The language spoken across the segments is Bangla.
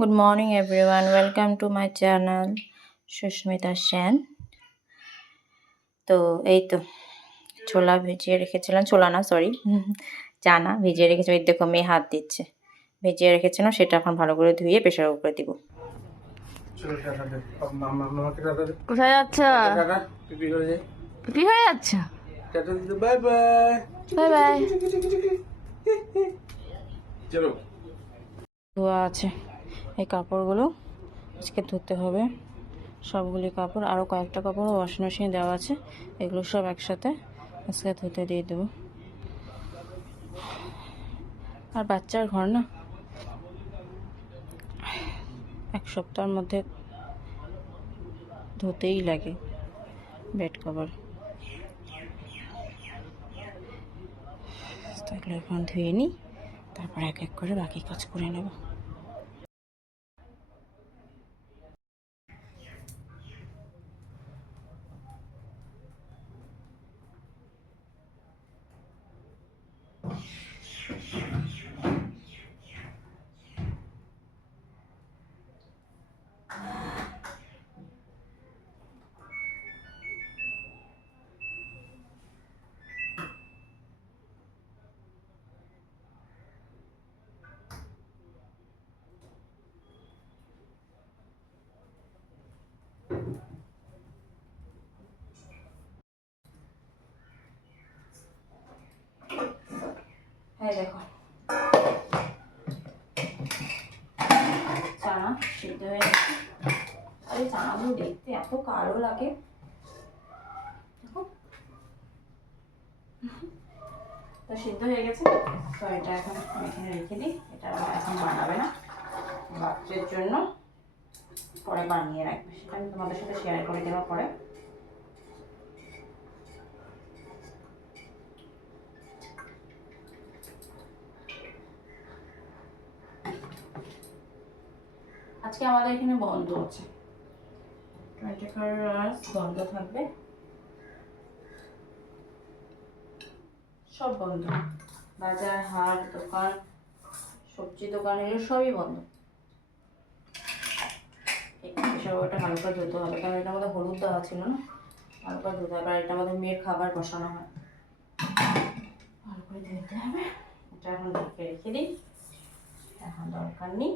Good morning, everyone. Welcome to my channel, Susmita Sen. তো এই তো ছোলা ভিজিয়ে রেখেছিলাম, ছোলা না সরি চানা ভিজিয়ে রেখেছিলাম। এই দেখো মেয়ে হাত দিচ্ছে, ভিজিয়ে রেখেছিলাম, সেটা এখন ভালো করে ধুয়ে প্রেশার কুকারে দিব। কোথায় যাচ্ছ? পিপি হয়ে যাচ্ছ? Bye bye bye bye. চলো। ধোয়া আছে এই কাপড়গুলো, আজকে ধুতে হবে সবগুলি কাপড়। আরও কয়েকটা কাপড় ওয়াশিং মেশিনে দেওয়া আছে, এগুলো সব একসাথে আজকে ধুতে দিয়ে দেবো। আর বাচ্চার ঘর না, এক সপ্তাহের মধ্যে ধুতেই লাগে বেড কভার। তাহলে এখন ধুয়ে নিই, তারপর এক এক করে বাকি কাজ করে নেব। হ্যাঁ দেখো চানা সিদ্ধ হয়ে গেছে। আর এই চানাগুলো দেখতে এত কালো লাগে, দেখো তো সিদ্ধ হয়ে গেছে। তো এটা এখন আমি এখানে রেখে দিই, এটা এখন বানাবে না, রাত্রের জন্য পরে বানিয়ে রাখবে, সেটা আমি তোমাদের সাথে শেয়ার করে দেওয়ার পরে। আজকে আমাদের এখানে বন্ধ আছে, 24 hours বন্ধ থাকবে, সব বন্ধ, বাজার হাট দোকান সবজি দোকান এগুলো সবই বন্ধ। এসব ওটা ভালো করে ধুতে হবে, কারণ এটার মধ্যে হলুদ দেওয়া ছিল না, ভালো করে ধুতে হবে। আর এটা আমাদের মেয়ের খাবার বসানো হয়, ভালো করে ধুতে হবে। এটা এখন ঢেকে রেখে দিই, এখন দরকার নেই।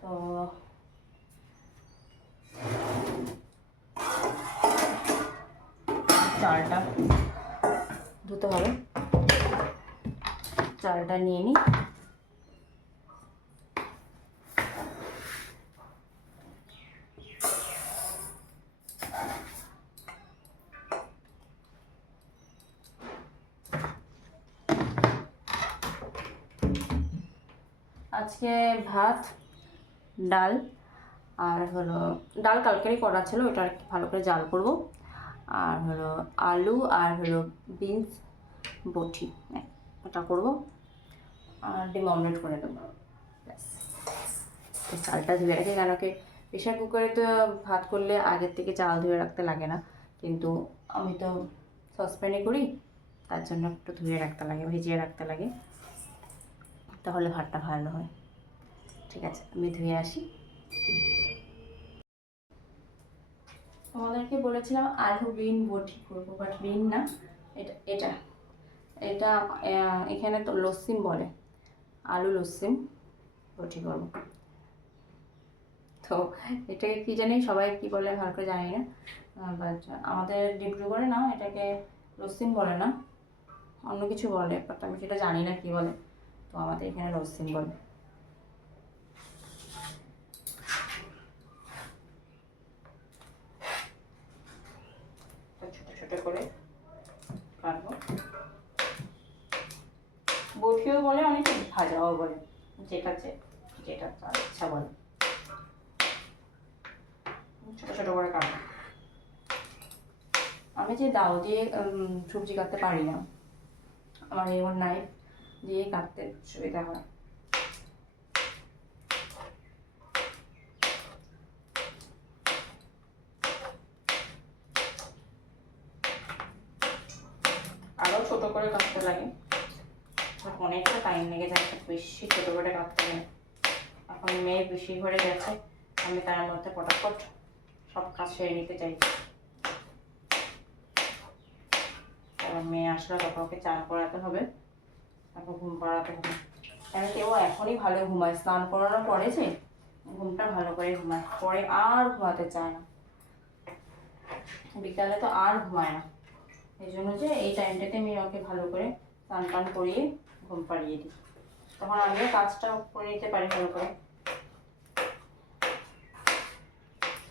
তো চালটা ধুতে হবে, চালটা নিয়ে নিই। আজকে ভাত ডাল, আর হলো ডাল কালকেরই করা ছিল, ওটা ভালো করে জাল করব। আর হলো আলু আর হলো বিনস বটি, ওটা করবো। আর ডিম অমলেট করে দেবো, ব্যাস। চালটা ধুয়ে রাখি, কেন কি প্রেশার কুকারে তো ভাত করলে আগের থেকে চাল ধুয়ে রাখতে লাগে না, কিন্তু আমি তো সসপ্যানে করি, তার জন্য একটু ধুয়ে রাখতে লাগে, ভিজিয়ে রাখতে লাগে, তাহলে ভাতটা ভালো হয়। ঠিক আছে, আমি ধুয়ে আসি। তোমাদেরকে বলেছিলাম আলু বিন বটি করবো, বাট বিন না, এটা এটা এটা এখানে তো লস্যিম বলে, আলু লস্যিম বটি করবো। তো এটাকে কী জানি সবাই কী বলে ভালো করে জানি না, বাট আমাদের ডিব্রুগড়ে না এটাকে লস্যিম বলে না, অন্য কিছু বলে, বাট আমি সেটা জানি না কী বলে। তো আমাদের এখানে লস্যিম বলে। ছোটো ছোটো করে কাটবো, বটিও বলে, অনেকে ভাজাও বলে, যেটা যেটা তার ইচ্ছা বলে। ছোটো ছোটো করে কাটবো। আমি যে দাও দিয়ে সবজি কাটতে পারি না, আমার এই নাইফ দিয়ে কাটতে সুবিধা হয়। করে কাটতে লাগে, অনেকটা টাইম লেগে যায়, বেশি ছোটো করে কাটতে লাগে। এখন মেয়ে বেশি ঘরে গেছে, আমি তার মধ্যে ফটাফট সব কাজ সেরে নিতে চাই। কারণ মেয়ে আসলে তখন ওকে চান করাতে হবে, তারপর ঘুম পাড়াতে হবে। কেউ এখনই ভালো ঘুমায়, স্নান করানোর পরে যে ঘুমটা ভালো করে ঘুমায়, পরে আর ঘুমাতে চায় না, বিকালে তো আর ঘুমায় না। এই জন্য যে এই টাইমটাতে আমি ওকে ভালো করে স্নান টান করিয়ে ঘুম পাড়িয়ে দিই, তখন আমিও কাজটা করে নিতে পারি ভালো করে।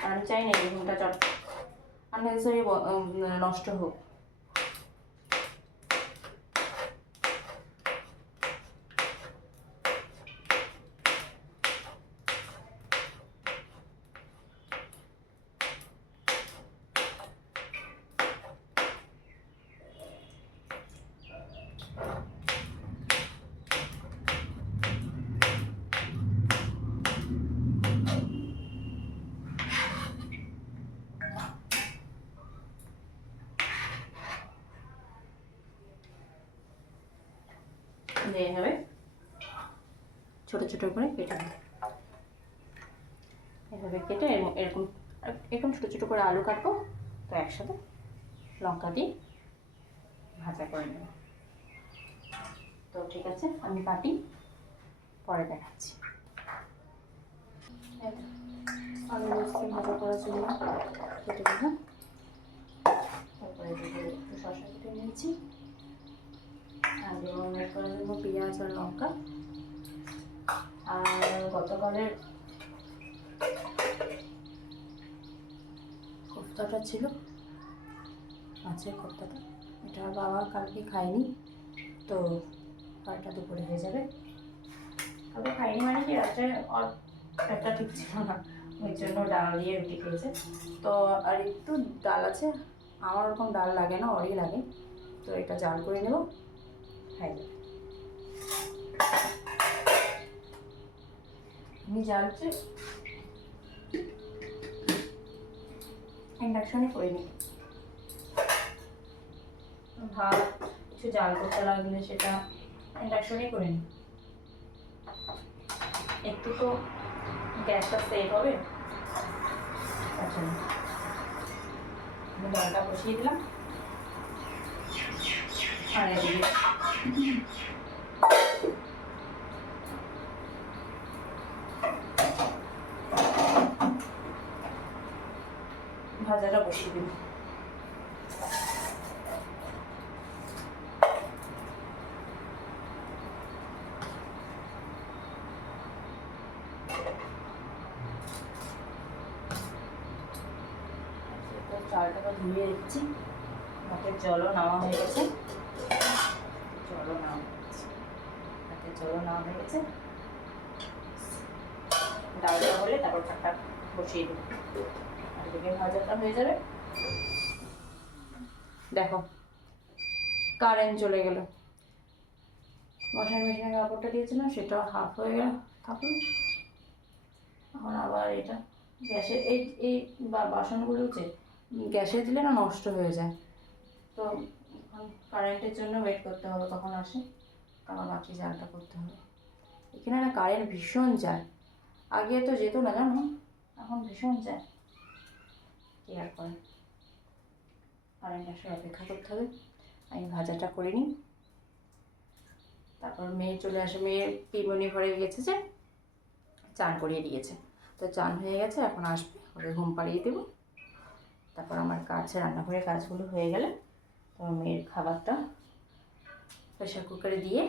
আর আমি চাই না এই ঘুমটা আননেসেসারি নষ্ট হোক। এইভাবে ছোট ছোট করে কেটে নেব, এভাবে কেটে এরকম এরকম ছোট ছোট করে আলু কাটবো, তো একসাথে লঙ্কা দিয়ে ভাজা করে নেব। তো ঠিক আছে, আমি কাটি, পরে দেখাচ্ছি। আলু ভাজা করার জন্য কেটে দিলাম, তারপরে একটু শসা কেটে নিয়েছি, আর ম্যারিনেট করার জন্য পেঁয়াজ আর লঙ্কা। আর গতকালের কোফতাটা ছিল, মাছের কোফতাটা, এটা বাবা কালকে খায়নি, তো এটা দুপুরে হয়ে যাবে। কালকে খাইনি মানে কি, রাত্রে পেটটা ঠিক ছিল না, ওই জন্য ডাল দিয়ে রুটি খেয়েছে। তো আর একটু ডাল আছে, আমার ওরকম ডাল লাগে না, ওরই লাগে, তো এটা জাল করে নেব, খাই যাবে। আমি জালছে ইন্ডাকশনে করে নিই, ভাত কিছু জাল করতে লাগলে সেটা ইন্ডাকশনেই করে নিই, একটু তো গ্যাসটা সেভ হবে। আচ্ছা, আমি ডালটা বসিয়ে দিলাম, আর এদিকে ভাজাটা বসিয়ে দিলাম। চালটাকে ধুয়ে দিচ্ছি, ভাতের জলও নেওয়া হয়ে গেছে, ভাতের জলও নেওয়া হয়ে গেছে। ডালটা হলে তারপর ভাতটা বসিয়ে দেবো, আর এদিকে ভাজাটা হয়ে যাবে। দেখো কারেন্ট চলে গেল, ওয়াশিং মেশিনে কাপড়টা দিয়েছিলাম সেটাও হাফ হয়ে গেল, থাকলো। এখন আবার এটা গ্যাসে এই বাসনগুলো যে গ্যাসে দিলে না নষ্ট হয়ে যায়, তো কারেন্টের জন্য ওয়েট করতে হবে, কখন আসে তারপর বাকি জালটা করতে হবে। এখানে না কারেন্ট ভীষণ যায়, আগে তো যেত না জানো, এখন ভীষণ যায়, কি আর করে, কারেন্ট আসার অপেক্ষা করতে হবে। আমি ভাজাটা করে নিই, তারপর মেয়ে চলে আসে, মেয়ের পিমনি ঘরে গেছে, যে চান করিয়ে দিয়েছে, তো চান হয়ে গেছে, এখন আসবে, ওকে ঘুম পাড়িয়ে দেবো। তারপর আমার কাজ, রান্নাঘরের কাজগুলো হয়ে গেলে তারপর মেয়ের খাবারটা প্রেশার কুকারে দিয়ে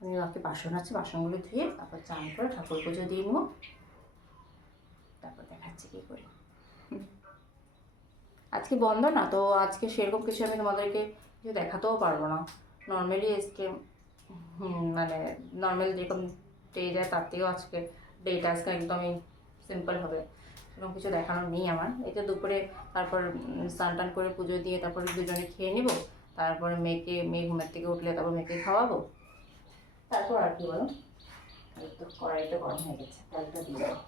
আমি বাকি বাসন আছে বাসনগুলো ধুয়ে তারপর চান করে ঠাকুর পুজো দিয়ে নেবো, তারপর দেখাচ্ছি কী করি। আজকে বন্ধ না, তো আজকে সেরকম কিছু আমি তোমাদেরকে কিছু দেখাতেও পারবো না। নর্মালি আজকে মানে নর্মাল যেরকম ডে যায় তার থেকেও আজকে ডেটা আজকে একদমই সিম্পল হবে, সেরকম কিছু দেখানোর নেই আমার। এই তো দুপুরে তারপর স্নান টান করে পুজো দিয়ে তারপর দুজনে খেয়ে নেবো, তারপরে মেয়ে ঘুমের থেকে উঠলে তারপর মেয়েকে খাওয়াবো, তারপর আর কি বলো। তো কড়াইটা গরম হয়ে গেছে, তেলটা দিয়ে দেবো।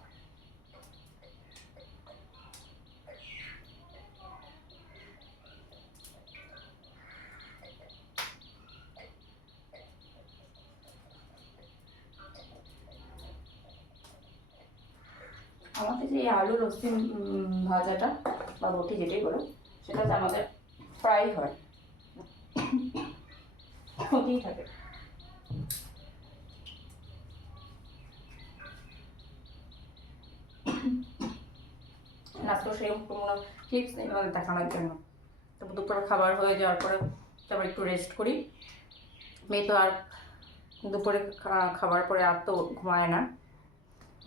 আমাদের যে এই আলু লস্যি ভাজাটা বা বটি যেটাই বলো, সেটা হচ্ছে আমাদের ফ্রাই হয়, হতেই থাকে। নাচতো সেরকম কোনো টিপস নেই আমাদের দেখানোর জন্য। তারপর দুপুরে খাবার হয়ে যাওয়ার পরে তারপর একটু রেস্ট করি। মেয়ে তো আর দুপুরে খাবার পরে আর তো ঘুমায় না,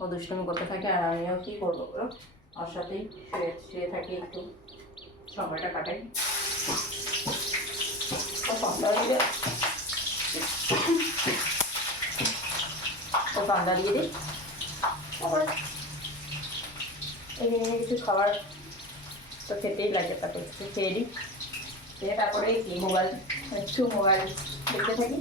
ও দুষ্টুমি করতে থাকে। আর আমিও কী করবো বলো, ওর সাথেই শুয়ে থাকি, একটু সময়টা কাটাই। ঠান্ডা দিলে ও ঠান্ডা দিয়ে দিই, তারপরে এখানে কিছু খাবার তো খেতেই লাগে, তারপর একটু খেয়ে দিই, খেয়ে তারপরে কি মোবাইল দেখতে থাকি।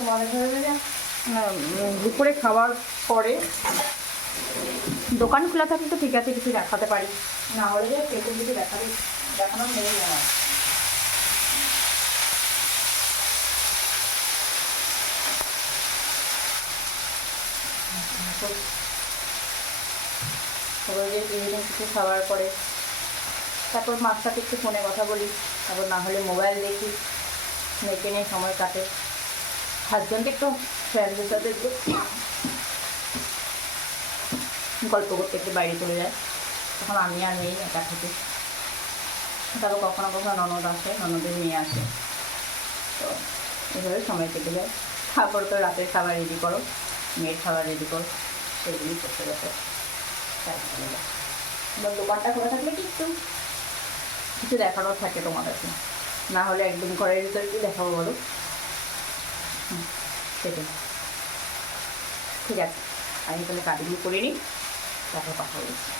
তোমাদের ঘরে দুপুরে খাওয়ার পরে দোকান খোলা থাকে তো ঠিক আছে, কিছু দেখাতে পারি, না হলে যে সেরকম কিছু দেখানোর নেই আমার। সবাই যে কিছু খাওয়ার পরে তারপর মার সাথে একটু ফোনে কথা বলি, তারপর না হলে মোবাইল দেখি, মেয়েকে নিয়ে সময় কাটে। হাজব্যান্ডকে একটু ফ্রেন্ডদের সাথে একটু গল্প করতে একটু বাইরে চলে যায়, তখন আমি আর মেয়ে একা থাকি। তারপর কখনো কখনো ননদ আসে, ননদের মেয়ে আসে, তো এভাবে সময় কেটে যায়। তারপর তো রাতের খাবার রেডি করো, মেয়ের খাবার রেডি করো, সেগুলি করতে যেতে চলে যায়। এবার দোকানটা খোলা থাকলে কিন্তু কিছু দেখানোর থাকে তোমাদেরকে, না হলে একদম ঘরের ভিতরে কি দেখাবো বলো। সেটাই ঠিক আছে, আমি তাহলে কাজগুলো করে নিই, তারপর কথা বলছি।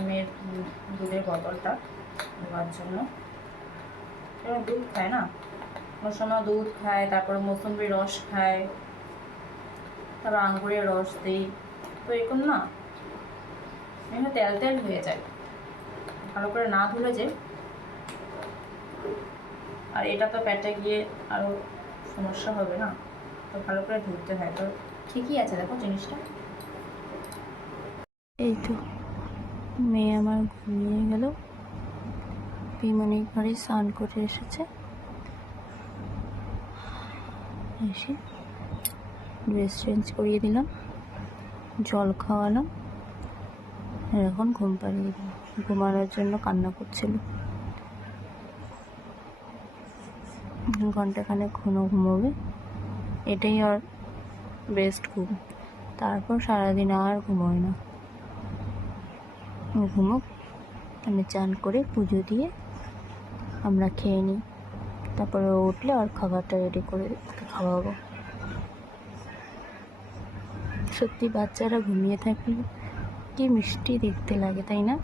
আমি দুধের বোতলটা দেওয়ার জন্য, এবার দুধ খায় না, কোনো সময় দুধ খায়, তারপর মৌসুম্বির রস খায়, তারপর আঙ্গুরের রস দিই, তো এরকম না এখানে তেল তেল হয়ে যায়, ভালো করে না ধুলে যে। আর এটা তো পেটে গিয়ে আরও সমস্যা হবে না, তো ভালো করে ধুতে হয়। তো ঠিকই আছে, দেখো জিনিসটা। এই তো মেয়ে আমার ঘুমিয়ে গেল, পিমনি ঘরে স্নান করে এসেছে, এসে ড্রেস চেঞ্জ করিয়ে দিলাম, জল খাওয়ালাম, এখন ঘুম পাড়িয়ে দিলাম। ঘুমানোর জন্য কান্না করছিল, ঘন্টাখানেক ঘুমোবে, এটাই আর বেস্ট ঘুম। তারপর সারাদিন আর ঘুমোয় না, ঘুমোক, আমি চান করে পুজো দিয়ে আমরা খেয়ে নিই, তারপরে উঠলে আর খাবারটা রেডি করে খাওয়াবো। সত্যি বাচ্চারা ঘুমিয়ে থাকলে কি মিষ্টি দেখতে লাগে, তাই না?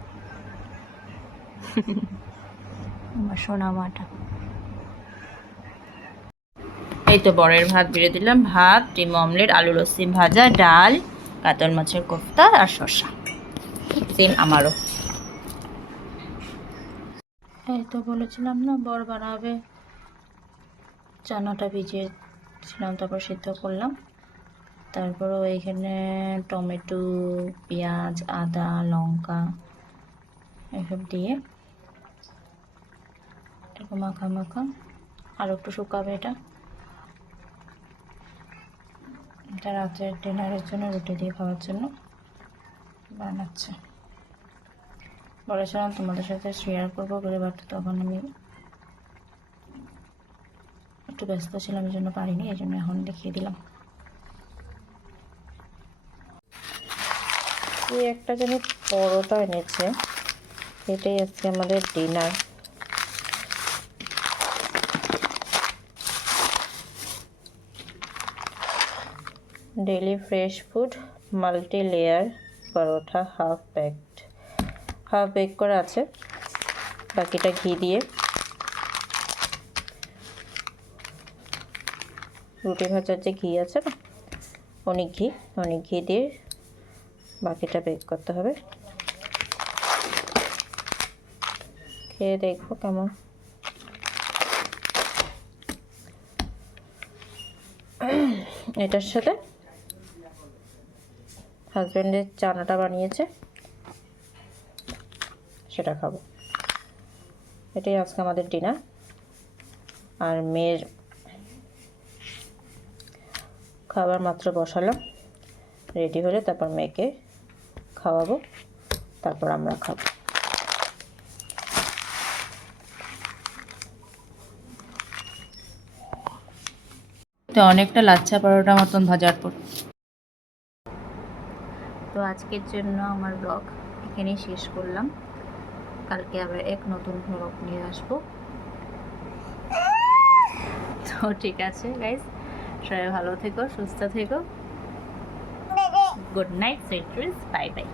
আমার সোনা মাটা। এই তো বরের ভাত বেড়ে দিলাম, ভাত, ডিম অমলেট, আলু লস্যি ভাজা, ডাল, কাতল মাছের কোফতা আর শসা, সেম আমারও। এই তো বলেছিলাম না বর বানাবে, চানাটা ভিজিয়েছিলাম তারপর সিদ্ধ করলাম। তারপরও এইখানে টমেটো, পেঁয়াজ, আদা, লঙ্কা এসব দিয়ে এরকম মাখা মাখা, আর একটু শুকাবে এটা। এটা রাতের ডিনারের জন্য, রুটি দিয়ে খাওয়ার জন্য বানাচ্ছে। বলেছিলাম তোমাদের সাথে শেয়ার করবো বলে, বাট তখন আমি একটু ব্যস্ত ছিলাম, এই জন্য পারিনি, এই জন্য এখন দেখিয়ে দিলাম। এই একটা যেন পরোটা এনেছে, এটাই আজকে আমাদের dinner. Daily fresh food multi layer paratha, half bake করা আছে, বাকিটা ঘি দিয়ে। রুটি ভাজার যে ঘি আছে না, অনেক ঘি দিয়ে বাকিটা বেক করতে হবে। খেয়ে দেখবো কেমন। এটার সাথে হাজব্যান্ডের চানাটা বানিয়েছে, সেটা খাবো। এটাই আজকে আমাদের ডিনার। আর মেয়ের খাবার মাত্র বসালাম, রেডি হলে তারপর মেয়েকে খাওয়াবো, তারপর আমরা খাবো। তো অনেকটা লাচ্ছা পরোটা মতন ভাজার পর। তো আজকের জন্য আমার ব্লগ এখানেই শেষ করলাম। কালকে আবার এক নতুন ব্লগ নিয়ে আসবো। তো ঠিক আছে গাইস, সবাই ভালো থেকো, সুস্থ থেকো। Good night, sweet dreams, bye bye.